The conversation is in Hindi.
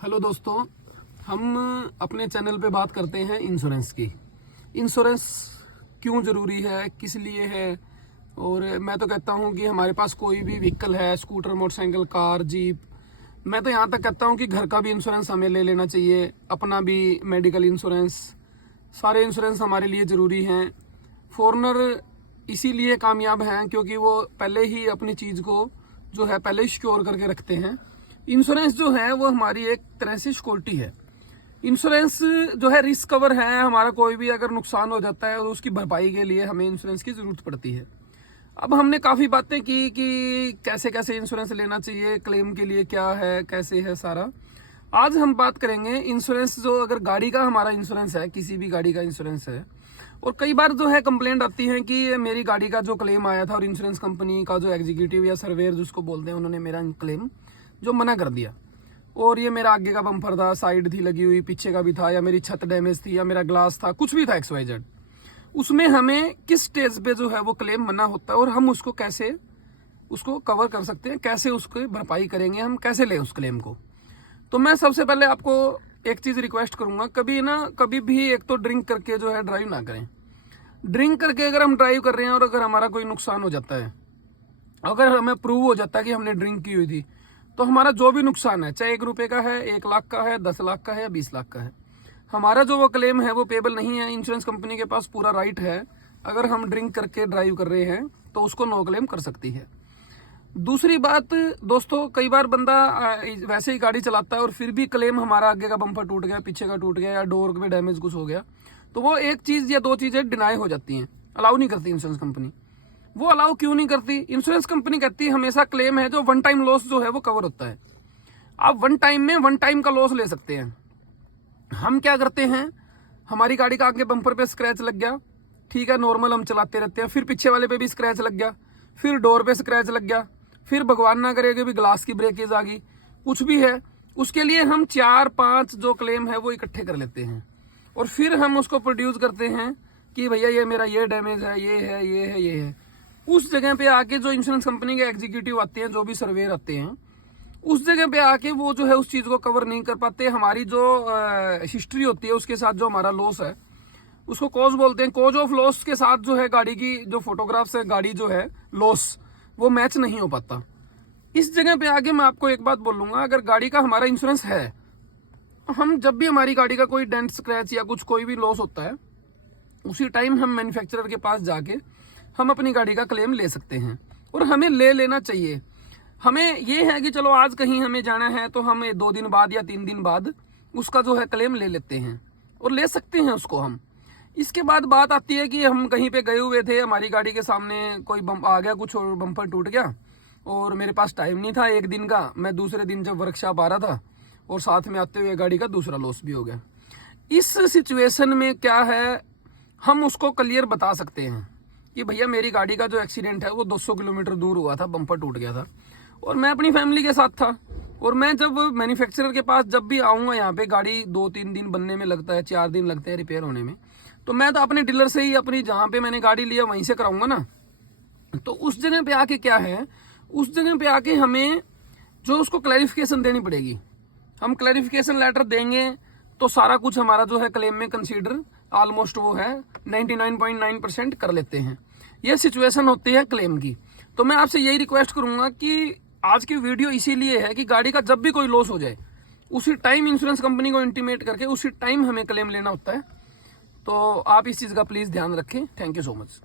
हेलो दोस्तों, हम अपने चैनल पे बात करते हैं इंश्योरेंस की। इंश्योरेंस क्यों ज़रूरी है, किस लिए है। और मैं तो कहता हूँ कि हमारे पास कोई भी व्हीकल है, स्कूटर, मोटरसाइकिल, कार, जीप, मैं तो यहाँ तक कहता हूँ कि घर का भी इंश्योरेंस हमें ले लेना चाहिए, अपना भी मेडिकल इंश्योरेंस, सारे इंश्योरेंस हमारे लिए ज़रूरी हैं। फॉरेनर इसीलिए कामयाब हैं क्योंकि वो पहले ही अपनी चीज़ को जो है पहले ही सिक्योर करके रखते हैं। इंश्योरेंस जो है वो हमारी एक तरह से सिक्योरिटी है। इंश्योरेंस जो है रिस्क कवर है, हमारा कोई भी अगर नुकसान हो जाता है और उसकी भरपाई के लिए हमें इंश्योरेंस की ज़रूरत पड़ती है। अब हमने काफ़ी बातें की कि कैसे कैसे इंश्योरेंस लेना चाहिए, क्लेम के लिए क्या है, कैसे है सारा। आज हम बात करेंगे इंश्योरेंस, जो अगर गाड़ी का हमारा इंश्योरेंस है, किसी भी गाड़ी का इंश्योरेंस है, और कई बार जो है कंप्लेंट आती है कि मेरी गाड़ी का जो क्लेम आया था और इंश्योरेंस कंपनी का जो एग्जीक्यूटिव या सर्वेयर जिसको बोलते हैं, उन्होंने मेरा क्लेम जो मना कर दिया। और ये मेरा आगे का बम्पर था, साइड थी लगी हुई, पीछे का भी था, या मेरी छत डैमेज थी, या मेरा ग्लास था, कुछ भी था XYZ। उसमें हमें किस स्टेज पे जो है वो क्लेम मना होता है और हम उसको कैसे उसको कवर कर सकते हैं, कैसे उसकी भरपाई करेंगे, हम कैसे लें उस क्लेम को। तो मैं सबसे पहले आपको एक चीज़ रिक्वेस्ट करूंगा, कभी भी एक तो ड्रिंक करके जो है ड्राइव ना करें। ड्रिंक करके अगर हम ड्राइव कर रहे हैं और अगर हमारा कोई नुकसान हो जाता है, अगर हमें प्रूव हो जाता है कि हमने ड्रिंक की हुई थी, तो हमारा जो भी नुकसान है, चाहे 1 रुपये का है, 1 लाख का है, 10 लाख का है या 20 लाख का है, हमारा जो वो क्लेम है वो पेबल नहीं है। इंश्योरेंस कंपनी के पास पूरा राइट है, अगर हम ड्रिंक करके ड्राइव कर रहे हैं तो उसको नो क्लेम कर सकती है। दूसरी बात दोस्तों, कई बार बंदा वैसे ही गाड़ी चलाता है और फिर भी क्लेम हमारा आगे का बम्पर टूट गया, पीछे का टूट गया, या डोर में डैमेज कुछ हो गया, तो वो एक चीज़ या दो चीज़ें डिनाई हो जाती हैं, अलाउ नहीं करती इंश्योरेंस कंपनी। वो अलाउ क्यों नहीं करती? इंश्योरेंस कंपनी कहती है हमेशा क्लेम है जो वन टाइम लॉस जो है वो कवर होता है। आप वन टाइम का लॉस ले सकते हैं। हम क्या करते हैं, हमारी गाड़ी का आगे बम्पर पे स्क्रैच लग गया, ठीक है, नॉर्मल हम चलाते रहते हैं, फिर पीछे वाले पे भी स्क्रैच लग गया, फिर डोर पे स्क्रैच लग गया, फिर भगवान ना करे कि भी ग्लास की ब्रेकेज आ गई, कुछ भी है, उसके लिए हम 4-5 जो क्लेम है वो इकट्ठे कर लेते हैं और फिर हम उसको प्रोड्यूस करते हैं कि भैया ये मेरा ये डैमेज है, ये है, ये है, ये है। उस जगह पे आके जो इंश्योरेंस कंपनी के एग्जीक्यूटिव आते हैं, जो भी सर्वेयर आते हैं, उस जगह पे आके वो जो है उस चीज़ को कवर नहीं कर पाते। हमारी जो हिस्ट्री होती है उसके साथ जो हमारा लॉस है उसको कॉज बोलते हैं। कॉज ऑफ लॉस के साथ जो है गाड़ी की जो फोटोग्राफ्स है, गाड़ी जो है लॉस, वो मैच नहीं हो पाता। इस जगह पे आगे मैं आपको एक बात बोलूँगा, अगर गाड़ी का हमारा इंश्योरेंस है, हम जब भी हमारी गाड़ी का कोई डेंट, स्क्रैच या कुछ कोई भी लॉस होता है, उसी टाइम हम मैन्युफैक्चरर के पास जाके हम अपनी गाड़ी का क्लेम ले सकते हैं और हमें ले लेना चाहिए। हमें ये है कि चलो आज कहीं हमें जाना है तो हम 2 दिन बाद या 3 दिन बाद उसका जो है क्लेम ले लेते हैं और ले सकते हैं उसको हम। इसके बाद बात आती है कि हम कहीं पे गए हुए थे, हमारी गाड़ी के सामने कोई बम आ गया, कुछ और बम्पर टूट गया और मेरे पास टाइम नहीं था 1 दिन का, मैं दूसरे दिन जब वर्कशॉप आ रहा था और साथ में आते हुए गाड़ी का दूसरा लॉस भी हो गया। इस सिचुएशन में क्या है, हम उसको क्लियर बता सकते हैं कि भैया मेरी गाड़ी का जो एक्सीडेंट है वो 200 किलोमीटर दूर हुआ था, बम्पर टूट गया था और मैं अपनी फैमिली के साथ था। और मैं जब मैन्युफैक्चरर के पास जब भी आऊँगा, यहाँ पे गाड़ी 2-3 दिन बनने में लगता है, 4 दिन लगते हैं रिपेयर होने में, तो मैं तो अपने डीलर से ही अपनी जहाँ पे मैंने गाड़ी लिया वहीं से कराऊंगा ना। तो उस जगह पे आके क्या है, उस जगह पे आके हमें जो उसको क्लैरिफिकेशन देनी पड़ेगी। हम क्लैरिफिकेशन लेटर देंगे तो सारा कुछ हमारा जो है क्लेम में कंसीडर ऑलमोस्ट वो है 99.9% कर लेते हैं। ये सिचुएशन होती है क्लेम की। तो मैं आपसे यही रिक्वेस्ट करूंगा कि आज की वीडियो इसीलिए है कि गाड़ी का जब भी कोई लॉस हो जाए उसी टाइम इंश्योरेंस कंपनी को इंटीमेट करके उसी टाइम हमें क्लेम लेना होता है। तो आप इस चीज़ का प्लीज़ ध्यान रखें। Thank you so much.